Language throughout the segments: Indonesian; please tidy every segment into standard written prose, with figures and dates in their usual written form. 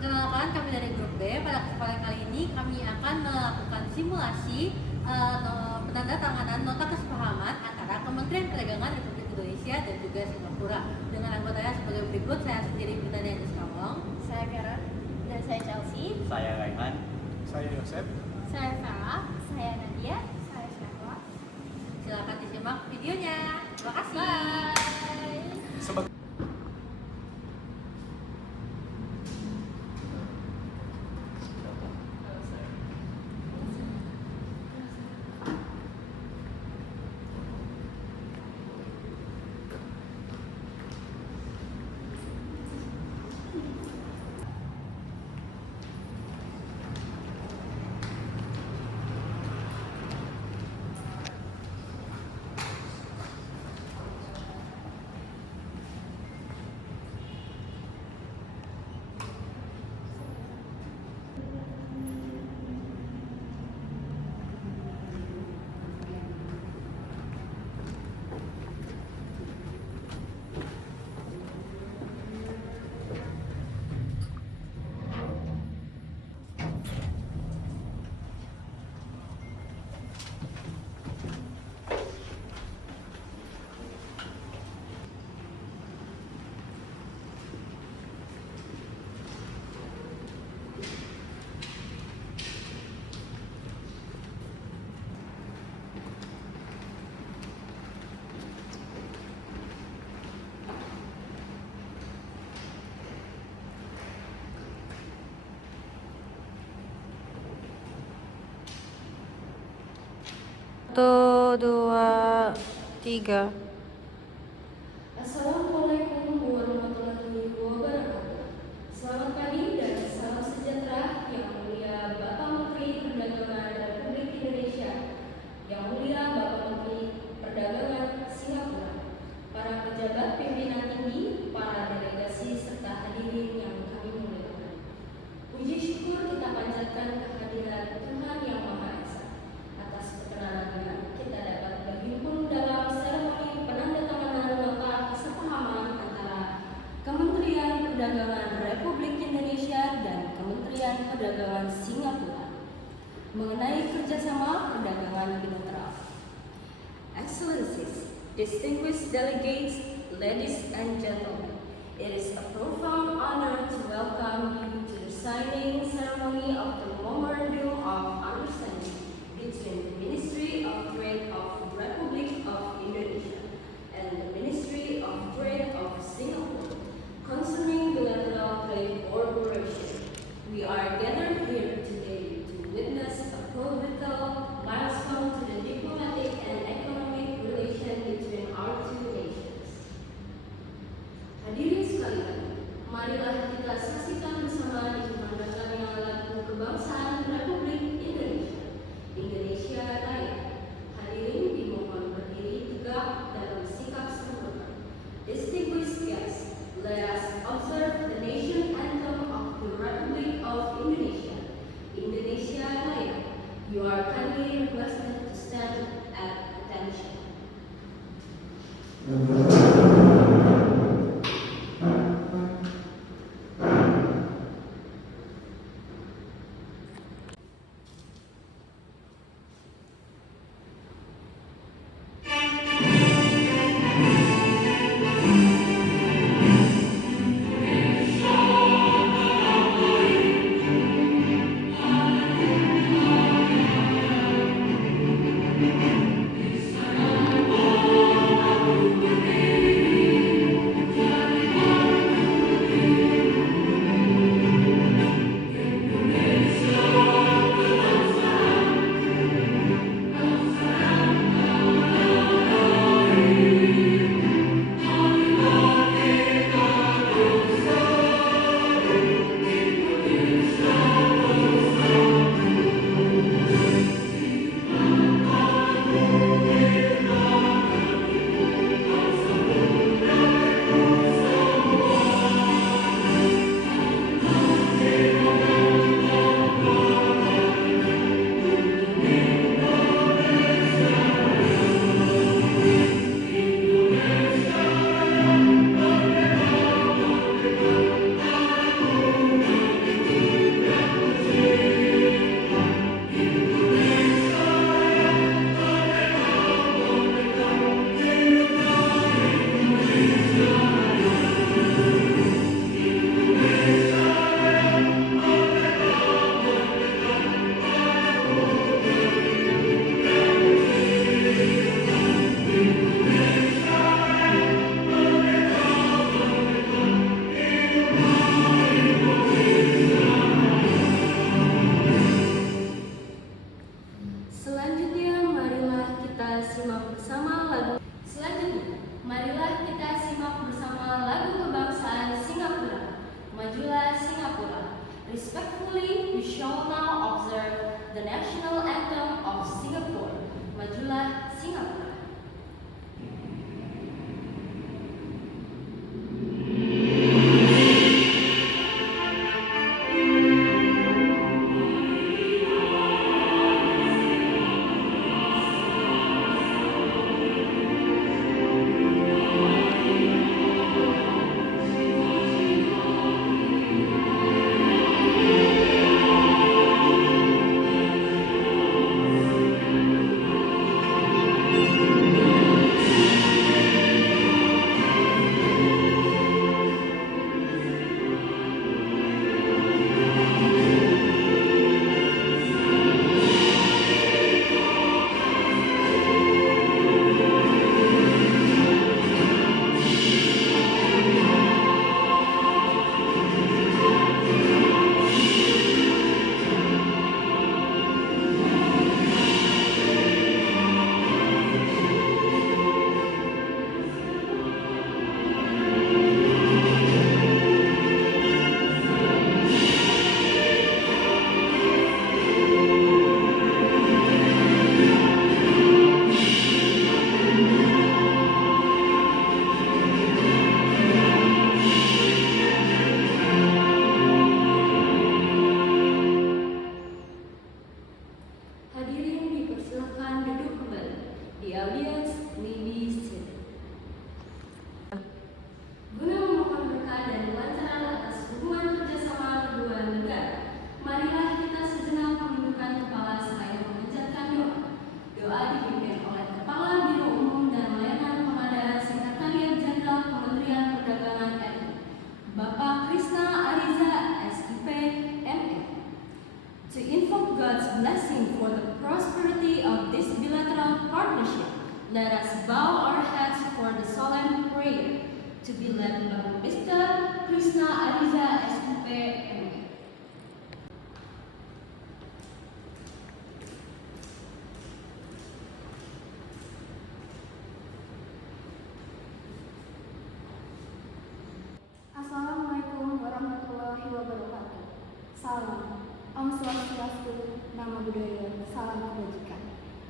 Perkenalkan, kami dari grup B. Pada kesempatan kali ini kami akan melakukan simulasi penandatanganan nota kesepahaman antara Kementerian Perdagangan Republik Indonesia dan juga Singapura dengan anggotanya sebagai berikut. Saya sendiri Britania Kawang, saya Karen, dan saya Chelsea, saya Raihan, saya Yosef, saya Farah, saya Nadia, saya Syahwa. Silakan disimak videonya. Terima kasih. Bye. Satu, dua, tiga. Assalamualaikum warahmatullahi wabarakatuh. Selamat pagi dan salam sejahtera yang mulia Bapak Menteri Perdagangan Republik Indonesia, yang mulia Bapak Menteri Perdagangan Singapura, para pejabat pimpinan tinggi, para delegasi serta hadirin yang kami muliakan. Puji syukur kita panjatkan kehadiran Tuhan Yang Maha Esa. Atas perkenanannya, kita dapat berhimpun dalam seremoni penandatanganan nota kesepahaman antara Kementerian Perdagangan Republik Indonesia dan Kementerian Perdagangan Singapura mengenai kerjasama perdagangan bilateral. Excellencies, distinguished delegates, ladies and gentlemen, it is a profound honor to welcome you to the signing ceremony of the Memorandum of Understanding between the Ministry of Trade of the Republic of Indonesia and the Ministry of Trade of Singapore concerning bilateral trade cooperation. We are gathered here today to witness a pivotal milestone to the diplomatic and economic relation between our two nations. Hadirin sekalian, marilah kita saksikan bersama dikumandangkannya lagu kebangsaan Republik Indonesia, Indonesia Raya. Hadirin dimohon berdiri tegak dalam sikap sempurna. Distinguished guests, let us observe the nation anthem of the Republic of Indonesia, Indonesia Raya. You are kindly requested to stand at attention. Indonesia Respectfully, we shall now observe the national anthem of Singapore. Majulah Singapura. Hadirin dipersilakan duduk kembali. The audience may be seated. Guna memohon berkah dan kelancaran atas hubungan kerjasama kedua negara, marilah kita sejenak menundukkan kepala seraya memanjatkan doa. Doa dipimpin oleh Kepala Biro Umum dan Layanan Pengadaan Sekretariat Jenderal Kementerian Perdagangan RI, Bapak Krishna Ariza, SIP, MA. To invoke God's blessing for the prosperity of this bilateral partnership, let us bow our heads for the solemn prayer to be led by Mr. Krishna Ariza, SIP, MA. Assalamualaikum warahmatullahi wabarakatuh. Salam, Om Swastiastu, Nama Budaya, Salam Kebajikan.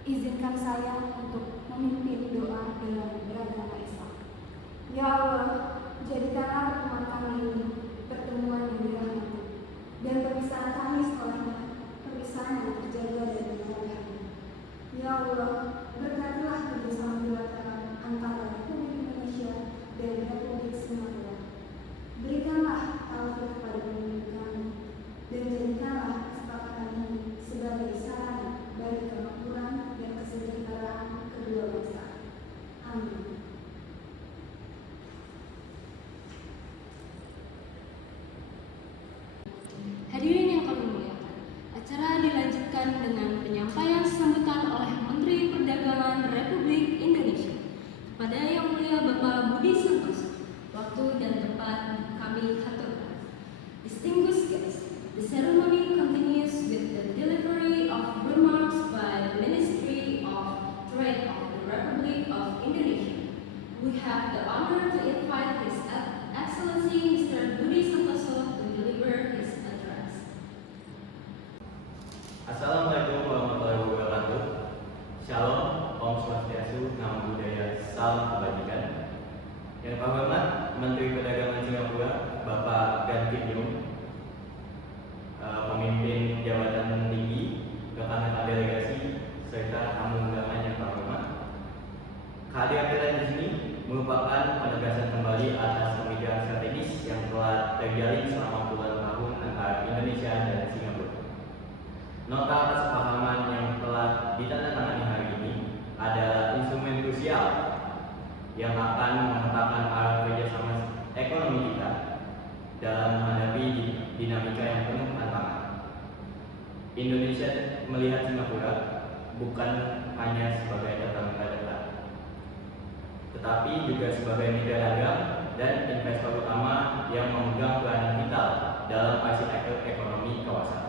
Izinkan saya untuk memimpin doa dalam beragama Islam. Ya Allah, jadikanlah pertemuan kami ini pertemuan yang dirahmati, dan perpisahan kami setelahnya perpisahan yang terjaga dan berkah. Ya Allah, berkatilah kerjasama bilateral antara Republik Indonesia dan Republik Singapura. Berikanlah taufik kepada pemimpin kami, dan jadikanlah kesepakatan ini sebagai sarana bagi kemakmuran dan kesejahteraan kedua bangsa. Amin. Hadirin yang kami muliakan, acara dilanjutkan dengan penyampaian sambutan oleh Menteri Perdagangan Republik Indonesia kepada Yang Mulia Bapak Budi Santoso. Waktu dan tempat kami aturkan. Distinguished guests, the ceremony continues with the delivery of remarks by the Ministry of Trade of the Republic of Indonesia. We have the honor to invite His Excellency Mr. Budi Santoso to deliver his address. Assalamualaikum warahmatullahi wabarakatuh. Shalom, Om Swastiastu, Nama Budaya, Salam Kebajikan. Yang terhormat Menteri Perdagangan Singapura, Bapak Gan Kim Yung, pemimpin jabatan tinggi, rekan-rekan delegasi, serta tamu undangan yang terhormat. Kehadiran kita di sini merupakan penegasan kembali atas kemitraan strategis yang telah terjalin selama puluhan tahun antara Indonesia dan Singapura. Nota kesepahaman yang telah ditandatangani hari ini adalah instrumen krusial yang akan menetapkan arah kerjasama ekonomi kita dalam menghadapi dinamika yang penuh tantangan. Indonesia melihat Singapura bukan hanya sebagai tetangga, tetapi juga sebagai mitra dagang dan investor utama yang memegang peranan vital dalam arsitektur ekonomi kawasan.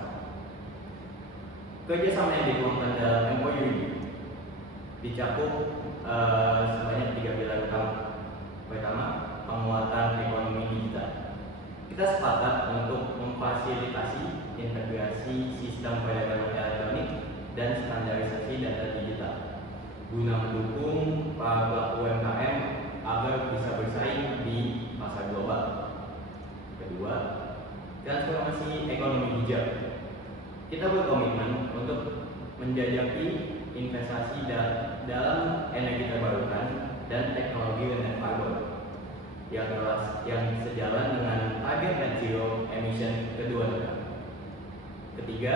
Kerjasama yang dituangkan dalam MOU ini dicakup sebanyak 3 pilar utama. Pertama, penguatan ekonomi digital. Kita sepakat untuk memfasilitasi fasilitasi integrasi sistem perdagangan elektronik dan standarisasi data digital guna mendukung para pelaku UMKM agar bisa bersaing di pasar global. Kedua, transformasi ekonomi hijau. Kita berkomitmen untuk menjajaki investasi dalam energi terbarukan dan teknologi rendah karbon yang sejalan dengan target net zero emission kedua negara. Ketiga,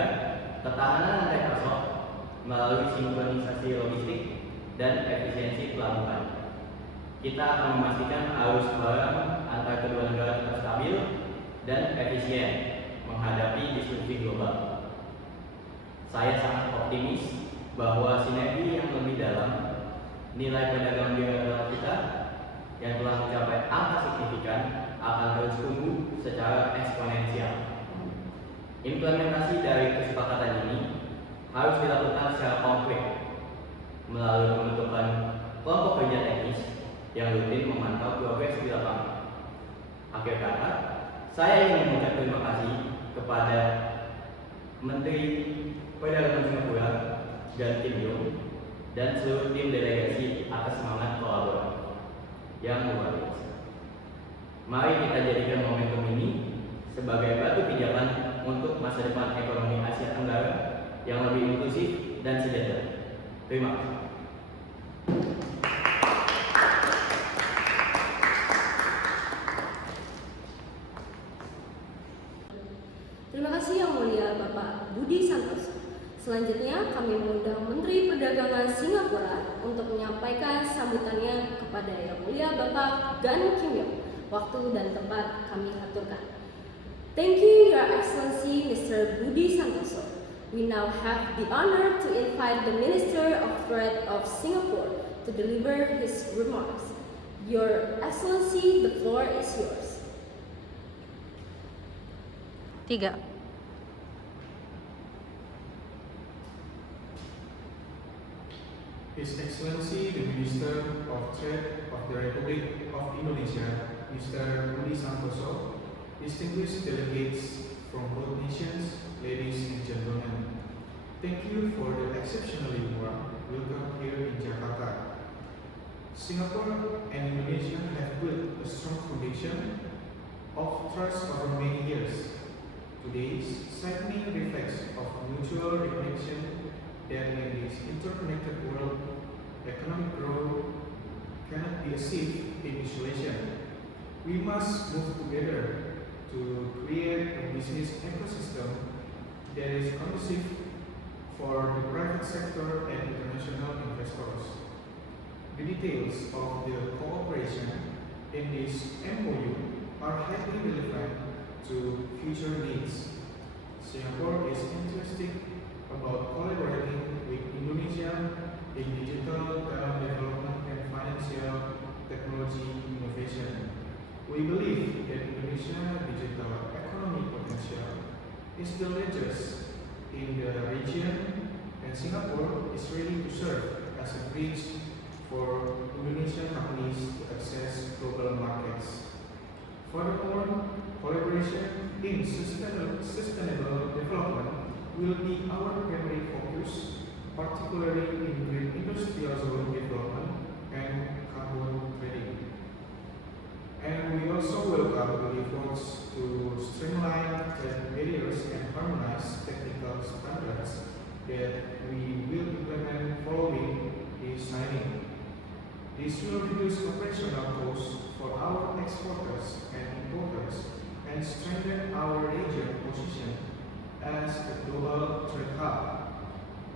ketahanan rantai pasok melalui sinkronisasi logistik dan efisiensi pelabuhan. Kita akan memastikan arus barang antar kedua negara tetap stabil dan efisien menghadapi disrupsi global. Saya sangat optimis bahwa sinergi yang lebih dalam, nilai perdagangan bilateral kita yang telah mencapai angka signifikan akan terus tumbuh secara eksponensial. Implementasi dari kesepakatan ini harus dilakukan secara konkret melalui pembentukan kelompok kerja teknis yang rutin memantau progres di lapangan. Akhir kata, saya ingin mengucapkan terima kasih kepada Menteri Perdagangan Singapura dan Kim Yong dan seluruh tim delegasi atas semangat kolaborasi yang luar biasa. Mari kita jadikan momentum ini sebagai batu pijakan untuk masa depan ekonomi Asia Tenggara yang lebih inklusif dan sejahtera. Terima kasih. Terima kasih Yang Mulia Bapak Budi Santoso. Selanjutnya kami mengundang Menteri Perdagangan Singapura untuk menyampaikan sambutannya kepada Yang Mulia Bapak Gan Kim Yong. Waktu dan tempat kami aturkan. Thank you, Your Excellency Mr. Budi Santoso. We now have the honor to invite the Minister of Trade of Singapore to deliver his remarks. Your Excellency, the floor is yours. 3. His Excellency the Minister of Trade of the Republic of Indonesia, Mr. Budi Santoso, distinguished delegates from both nations, ladies and gentlemen, thank you for the exceptionally warm welcome here in Jakarta. Singapore and Indonesia have built a strong foundation of trust over many years. Today's signing reflects of mutual recognition that in this interconnected world, economic growth cannot be achieved in isolation. We must move together to create a business ecosystem that is conducive for the private sector and international investors. The details of the cooperation in this MOU are highly relevant to future needs. Singapore is interested about collaborating with Indonesia in digital talent development and financial technology innovation. We believe that Indonesia's digital economic potential is the largest in the region, and Singapore is ready to serve as a bridge for Indonesian companies to access global markets. Furthermore, collaboration in sustainable development will be our primary focus, particularly in green industrial zone development and carbon trading. And we also welcome the efforts to streamline trade barriers and harmonize technical standards that we will implement following the signing. This will reduce operational costs for our exporters and importers and strengthen our region position as a global trade hub.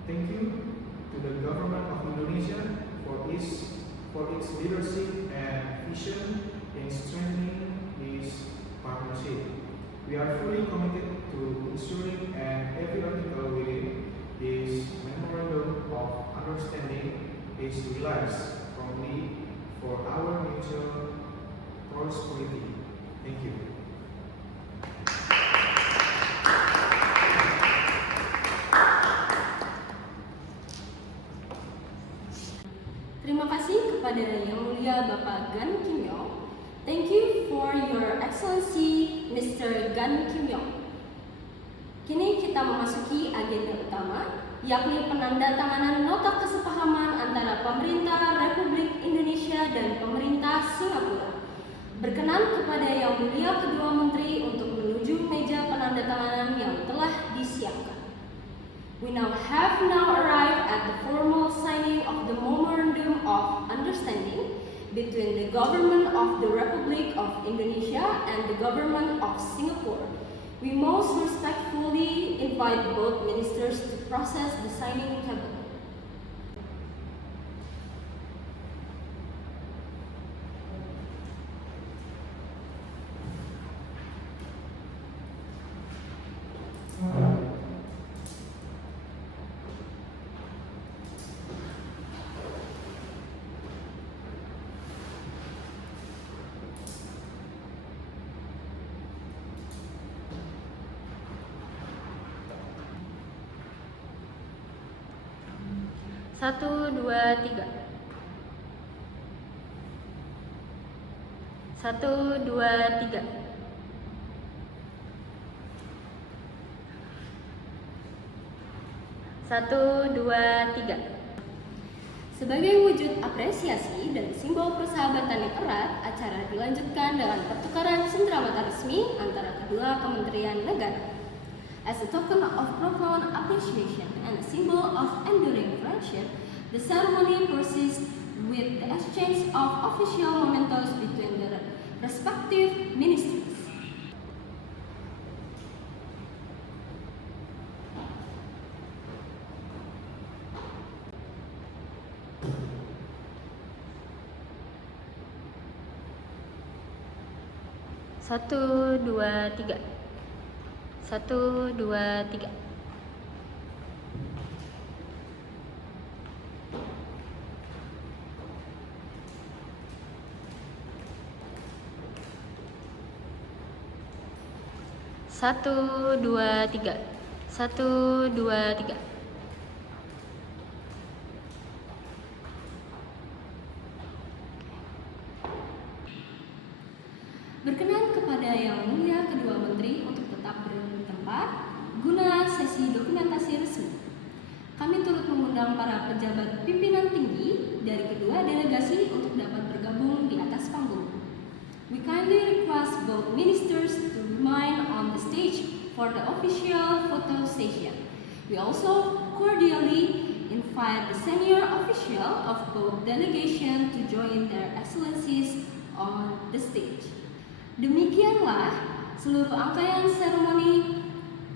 Thank you to the government of Indonesia for its leadership and vision in strengthening this partnership. We are fully committed to ensuring and every article within this memorandum of understanding is realized firmly for our mutual prosperity. Thank you. Terima kasih kepada Yang Mulia Bapak Gan Kim Yong. Thank you for Your Excellency Mr. Gan Kim Yong. kita memasuki agenda utama, yakni penandatanganan nota kesepahaman antara pemerintah Republik Indonesia dan pemerintah Singapura. Berkenan kepada Yang Mulia Kedua Menteri untuk menuju meja penandatanganan yang telah disiapkan. We have now arrived at the formal signing of the Memorandum of Understanding between the Government of the Republic of Indonesia and the Government of Singapore. We most respectfully invite both ministers to process the signing table. Satu, dua, tiga. Satu, dua, tiga. Satu, dua, tiga. Sebagai wujud apresiasi dan simbol persahabatan yang erat, acara dilanjutkan dengan pertukaran cenderamata resmi antara kedua kementerian negara. As a token of profound appreciation and a symbol of enduring friendship, the ceremony proceeds with the exchange of official mementos between the respective ministries. Satu, dua, tiga. Satu, dua, tiga. Satu, dua, tiga. Satu, dua, tiga. Berkenan kepada Yang Mulia Kedua Menteri untuk tetap bertempat guna sesi dokumentasi resmi. Kami turut mengundang para pejabat pimpinan tinggi dari kedua delegasi untuk dapat bergabung di atas panggung. We kindly request both ministers to remain on the stage for the official photo session. We also cordially invite the senior official of both delegations to join their excellencies on the stage. Demikianlah seluruh rangkaian seremoni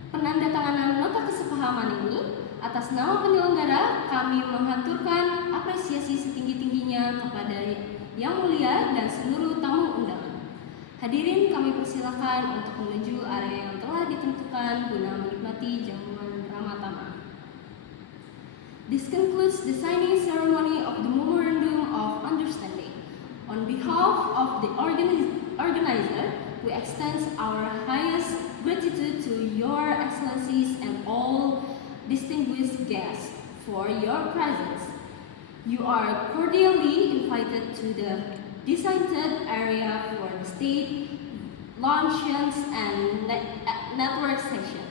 penandatanganan nota kesepahaman ini. Atas nama penyelenggara, kami menghaturkan apresiasi setinggi-tingginya kepada Yang Mulia dan seluruh tamu undangan. Hadirin, kami persilakan untuk menuju area yang telah ditentukan guna menikmati jamuan ramah tamah. This concludes the signing ceremony of the Memorandum of Understanding. On behalf of the organizer, we extend our highest gratitude to Your Excellencies and all distinguished guests for your presence. You are cordially invited to the designated area for the state luncheons and network session.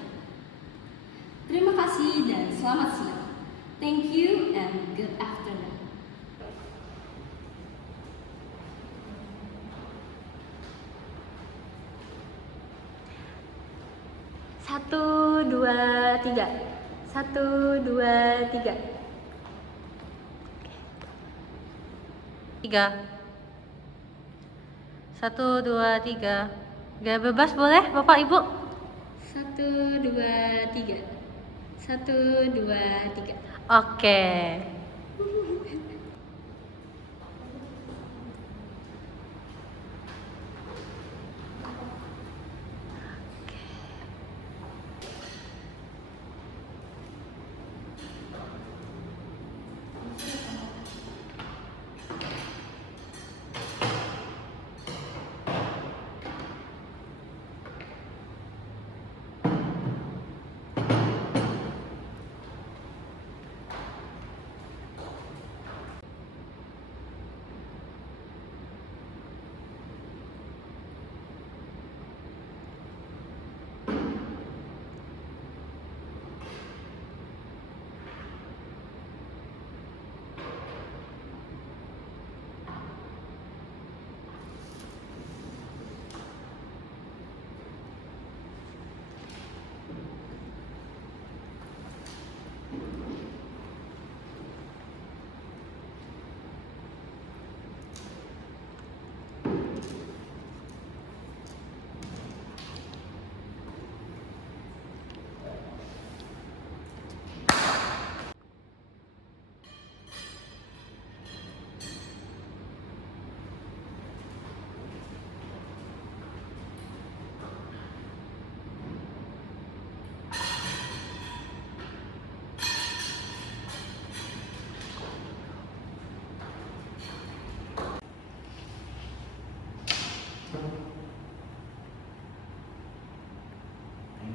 Terima kasih dan selamat siang. Thank you and good afternoon. Satu, dua, tiga. Satu, dua, tiga. Tiga. Satu, dua, tiga. Gaya bebas boleh, Bapak Ibu? Satu, dua, tiga. Satu, dua, tiga. Oke.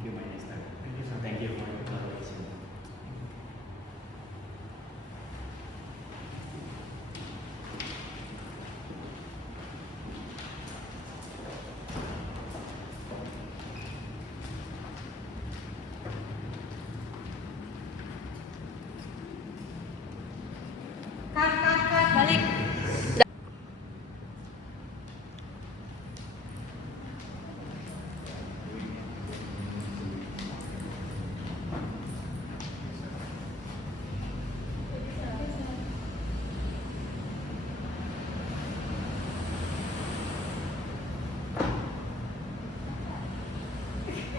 you my next time.